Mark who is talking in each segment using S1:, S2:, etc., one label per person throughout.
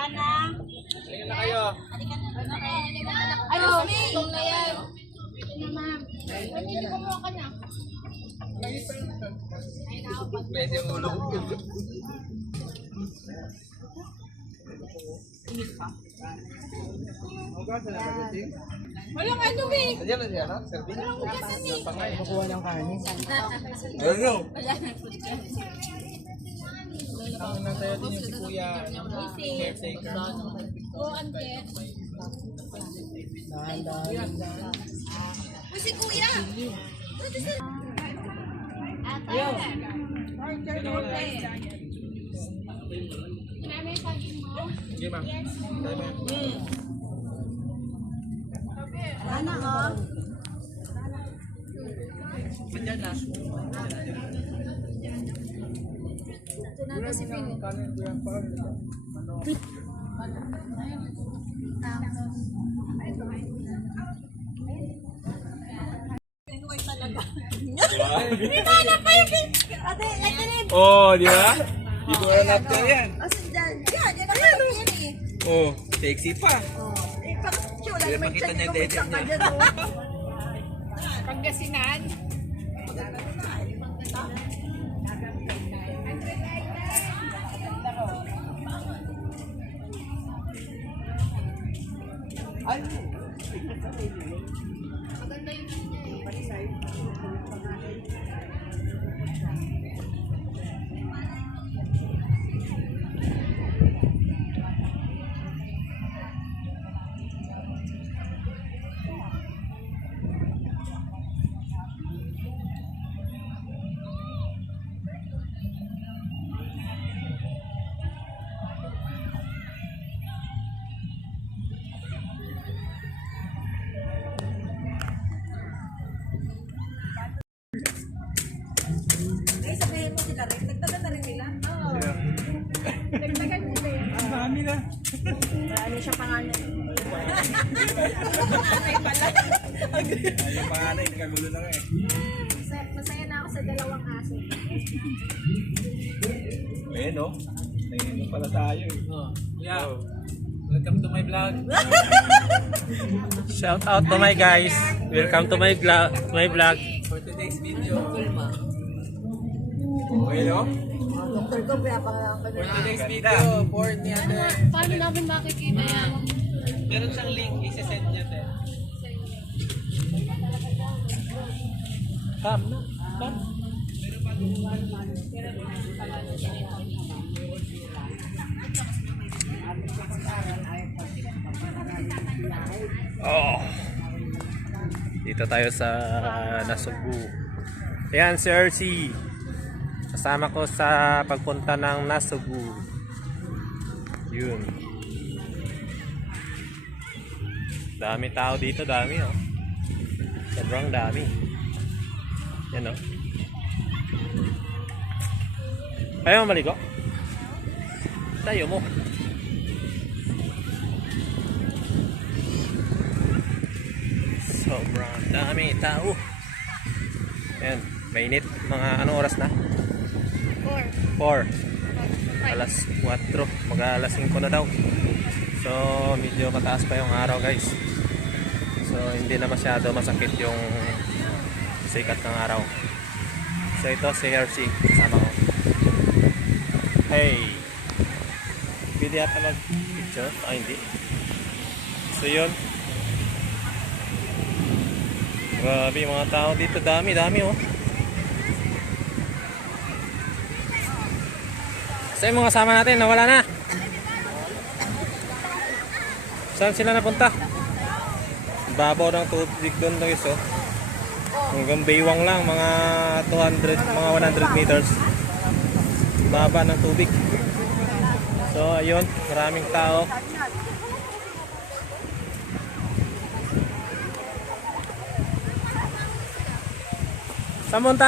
S1: Sana. Tingnan na kayo. Ay, Mami! Ito na yan. Ito na, ma'am. Hindi ko mo ka na. Pwede yung ulo. Walang ano eh. Ayan na siya, no? Serving. Walang ugasan eh.
S2: Kukuha ng kanin.
S3: Ano? Ang nantayo din yung si Kuya, caretaker.
S1: Go, ante. Uy, si Kuya! Mo eh. Namin saging mo.
S3: Sige, ma'am. Tayo, ma'am. Ano oh? Andyan na. Kanin ko yung farm. Ano?
S1: Pinala pa yung. Ate,
S3: ate rin. Oh, di ba? Di ko alam natin yan.
S1: Asan dyan? Yan, yan ang yan
S3: eh. Oh, sexy pa. Eh, wala Hindi naman makita dyan niya yung yung dede niya. dyan, Ayaw pa nga na, kagulo na nga eh.
S1: Masaya, na ako sa dalawang aso.
S3: Eh, no? Naiinom pala tayo eh. Oh, yeah. Oh. Welcome to my vlog. Shout out to my guys. Welcome to my vlog. My vlog. For today's video. Okay, no? For today's video, board ni
S1: Ate. Paano namin makikita yan?
S3: Meron siyang link, isa-send niya te. Come na. Come. Oh. Dito tayo sa Nasubu. Ayan, si RC. Kasama ko sa pagpunta ng Nasubu. Yun. Dami tao dito, dami oh. Sobrang dami. Yan oh. Ayaw maligo? Tayo mo. Sobrang dami tao. Ayan, mainit. Mga anong oras na? Four. 4. Alas 4. Mag alas 5 na daw. So, medyo mataas pa yung araw guys. So, hindi na masyado masakit yung sikat ng araw. So, ito si Hershey. Kasama ko. Hey! Pwede yata mag-picture? Ah, hindi. So, yun. Grabe mga tao dito. Dami, dami oh. Sa yung mga kasama natin, nawala na. Saan sila napunta? Babaw ng tubig doon guys oh. Hanggang baywang lang, mga 200, mga 100 meters. Baba ng tubig. So ayun, maraming tao. Samon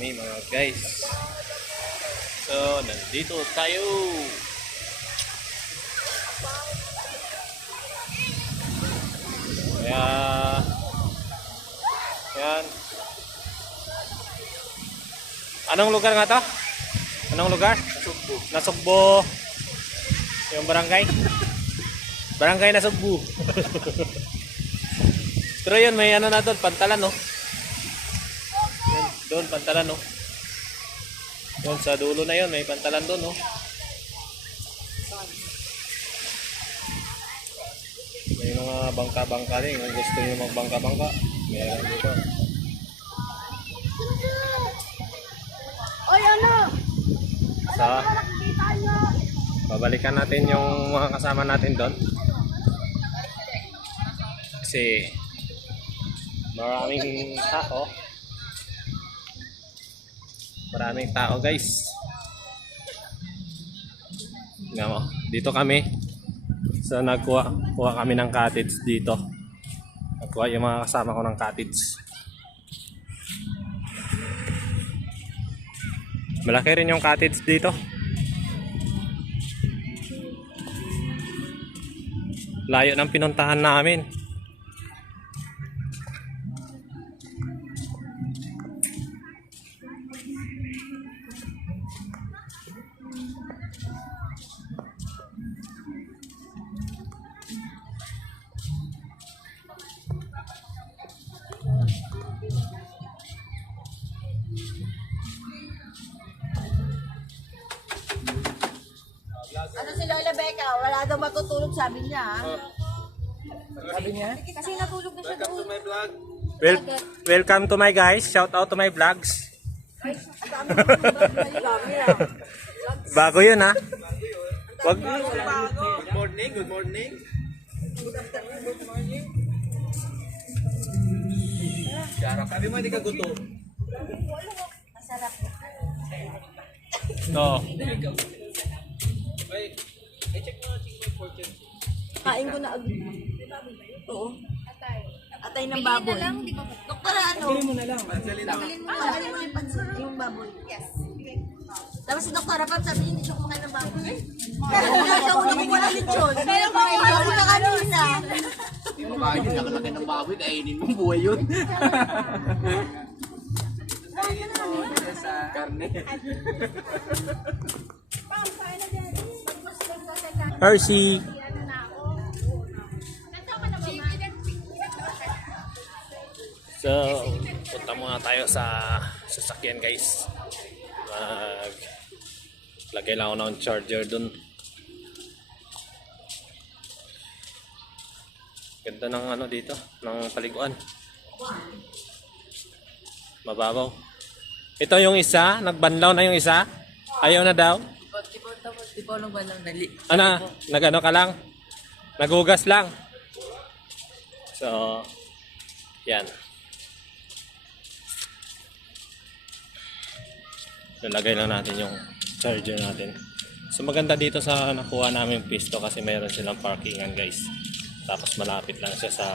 S3: kami mga guys. So, nandito tayo. Kaya, yan. Anong lugar nga to? Anong lugar? Nasugbo. Nasugbo. Yung barangay? barangay Nasugbo. Pero yun, may ano na doon, pantalan no? Doon, pantalan, no? Doon sa dulo na yun, may pantalan doon, no? May mga bangka-bangka rin. Kung gusto nyo magbangka-bangka, meron dito.
S1: Oy, ano? So,
S3: babalikan natin yung mga kasama natin doon. Kasi maraming tao. Maraming tao guys. Nga dito kami. So nagkuha kuha kami ng cottage dito. Nagkuha yung mga kasama ko ng cottage. Malaki rin yung cottage dito. Layo ng pinuntahan namin.
S1: Wala daw matutulog sabi niya. ah.
S3: Sabi niya?
S1: Kasi natulog na siya Welcome
S3: to doon. my vlog. Wel- welcome to my guys. Shout out to my vlogs. Bago yun ha. Wag Good morning, good morning. Sabi mo hindi ka gutom. Masarap. no. Ay,
S1: mo check mo yung fortune. Kain ko na agad. Oo. Atay ng baboy. Doktor, ano?
S3: mo na lang. Angelina.
S1: Tanggalin mo yung pansin, yung baboy. Yes. Tapos si Doktora Pam sabi niya, hindi siya kumakain ng baboy. Kaya siya ulit ko wala lechon. Pero kumakain ko na
S3: kanina. Bakit yung nakalagay ng baboy, kainin mo buhay yun. Karne. Hershey. So, punta muna tayo sa sasakyan guys. Mag lagay lang ako ng charger dun. Ganda ng ano dito, ng paliguan. Mababaw. Ito yung isa, nagbanlaw na yung isa. Ayaw na daw. Tapos, di ba lang nali? Ano, nagano ka lang? Nagugas lang. So, yan. Lalagay lang natin yung charger natin. So maganda dito sa nakuha namin pisto kasi mayroon silang parkingan guys. Tapos malapit lang siya sa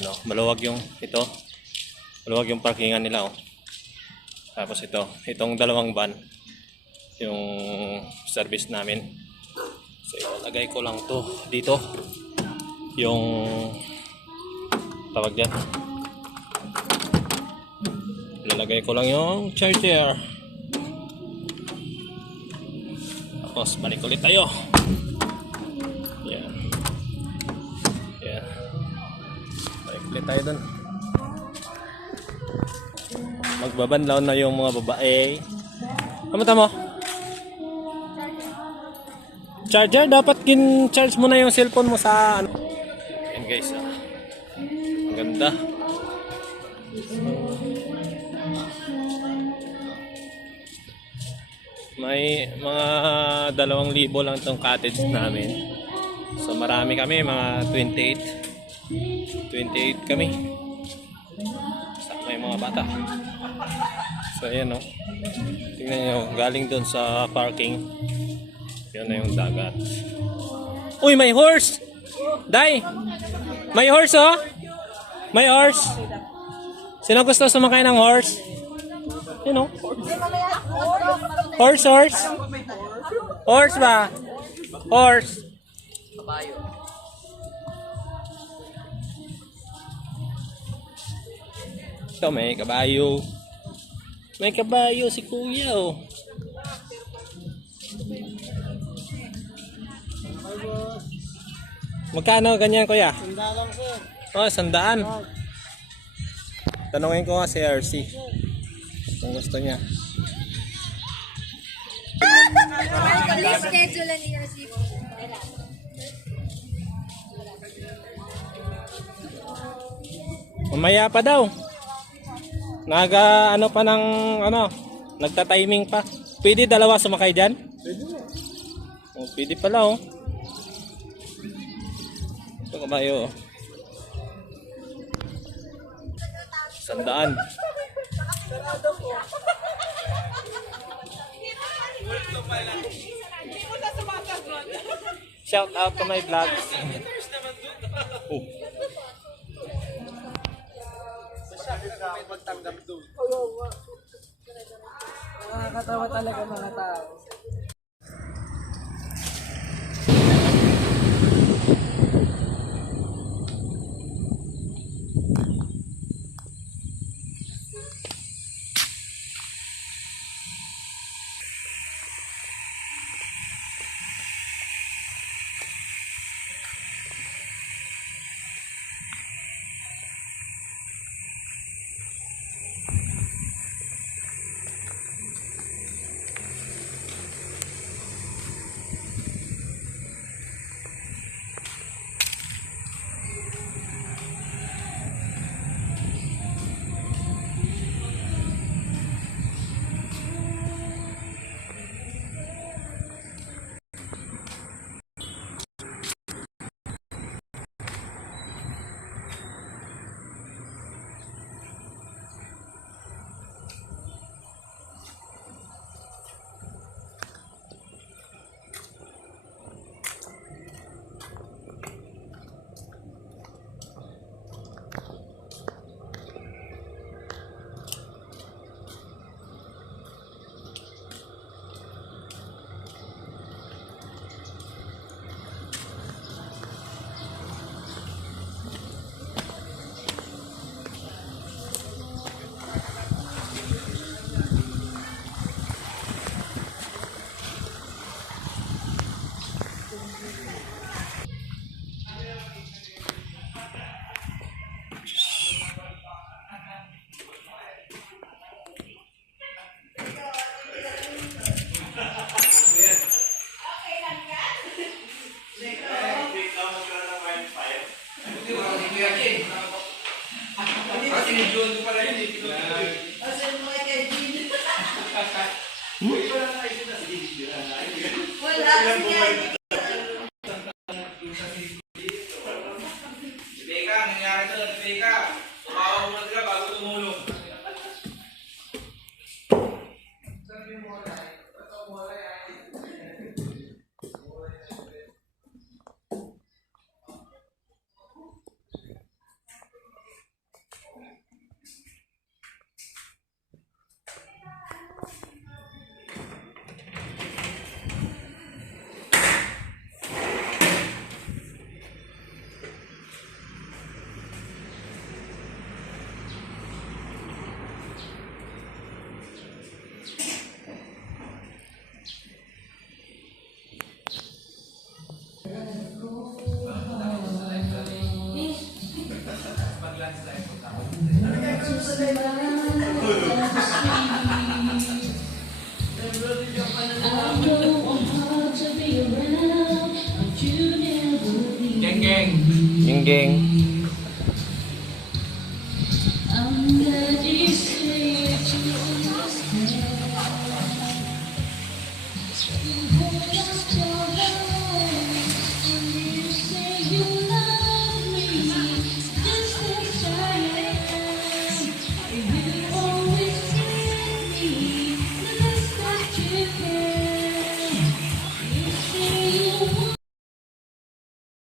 S3: ano, maluwag yung ito. Maluwag yung parkingan nila oh. Tapos ito, itong dalawang van yung service namin. So ilalagay ko lang to dito. Yung tawag dyan. Ilalagay ko lang yung charger. Tapos balik ulit tayo. Yan. Yan. Balik ulit tayo dun. Magbabanlaw na yung mga babae. Kamusta mo? Charger, dapat kin-charge mo na yung cellphone mo sa ano. Yan guys, ah. Ang ganda. May mga dalawang libo lang tong cottage namin. So marami kami, mga 28. 28 kami. Sa may mga bata. So ayan o. Tingnan nyo, galing doon sa parking. Yan na yung dagat. Uy, may horse! Day! May horse oh! May horse! Sino gusto sumakay ng horse? You know? Horse, horse! Horse ba? Horse! Kabayo. Ito may kabayo. May kabayo si kuya oh. Magkano ganyan kuya?
S4: Sandalang sir.
S3: Oh, sandaan. Tanungin ko nga si RC. Kung gusto niya. schedule niya si Mamaya pa daw. Naga ano pa ng ano, nagta-timing pa. Pwede dalawa sumakay diyan? Pwede. Oh, pwede pala oh. Oh. Sandaan. Shout out to my vlogs. Oh.
S5: Nakakatawa talaga mga tao.